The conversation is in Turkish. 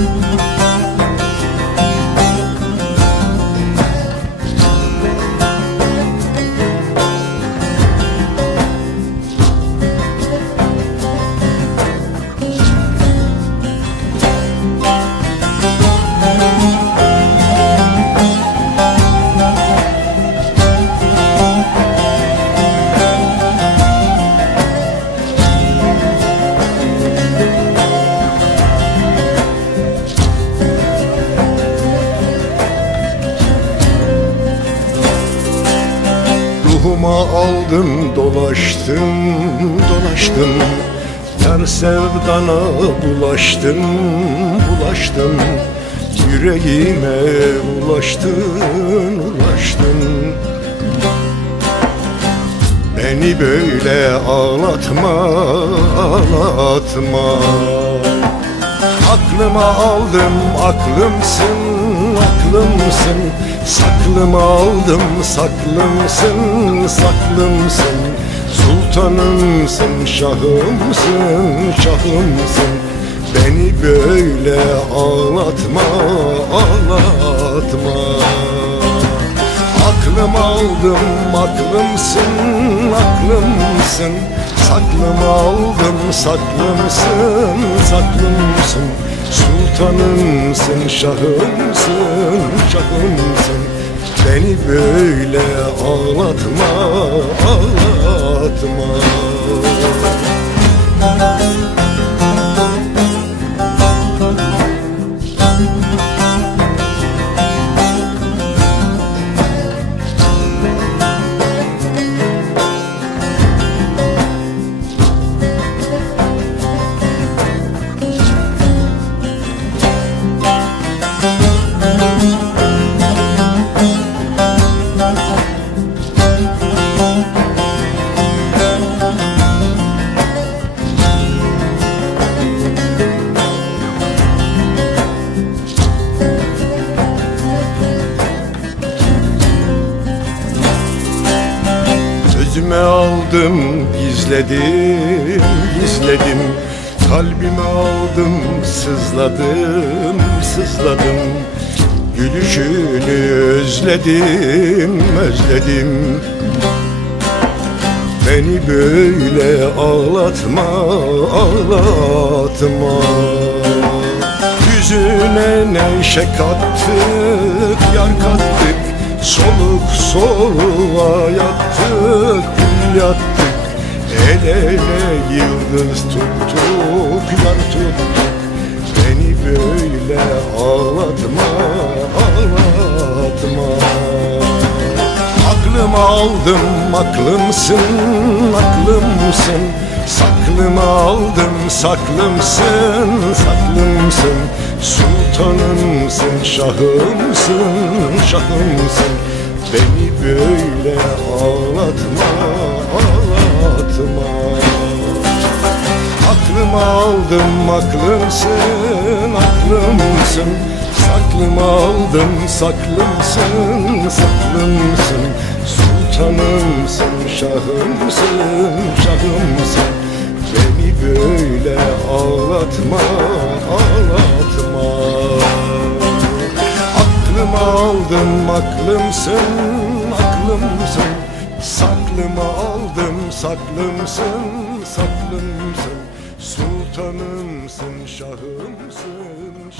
Ruhuma aldım dolaştım dolaştım. Yar sevdana bulaştım bulaştım Yüreğime ulaştın ulaştın. Beni böyle ağlatma ağlatma. Aklıma aldım aklımsın aklımsın Saklımı aldım saklımsın saklımsın. Sultanımsın şahımsın şahımsın. Beni böyle ağlatma ağlatma. Aklım aldım aklımsın aklımsın. Saklım aldım saklımsın saklımsın Sultanımsın şahımsın şahımsın. Beni böyle ağlatma aldım gizledim gizledim. Kalbime aldım sızladım sızladım. Gülüşünü özledim özledim. Beni böyle ağlatma ağlatma. Yüzüne neşe kattık yar kattık. Soluk soluğa gül yattık. El ele yıldız tuttuk yar tuttuk. Beni böyle ağlatma ağlatma. Aklım aldım aklımsın aklımsın. Saklımı aldım saklımsın saklımsın. Sultanımsın şahımsın şahımsın. Beni böyle ağlatma ağlatma Aklımı aldım aklımsın aklımsın. Saklımı aldım saklımsın saklımsın. Sultanımsın şahımsın şahımsın. Beni böyle ağlatma ağlatma. Aklımı aldım aklımsın aklımsın Saklımı aldım saklımsın saklımsın. Sultanımsın şahımsın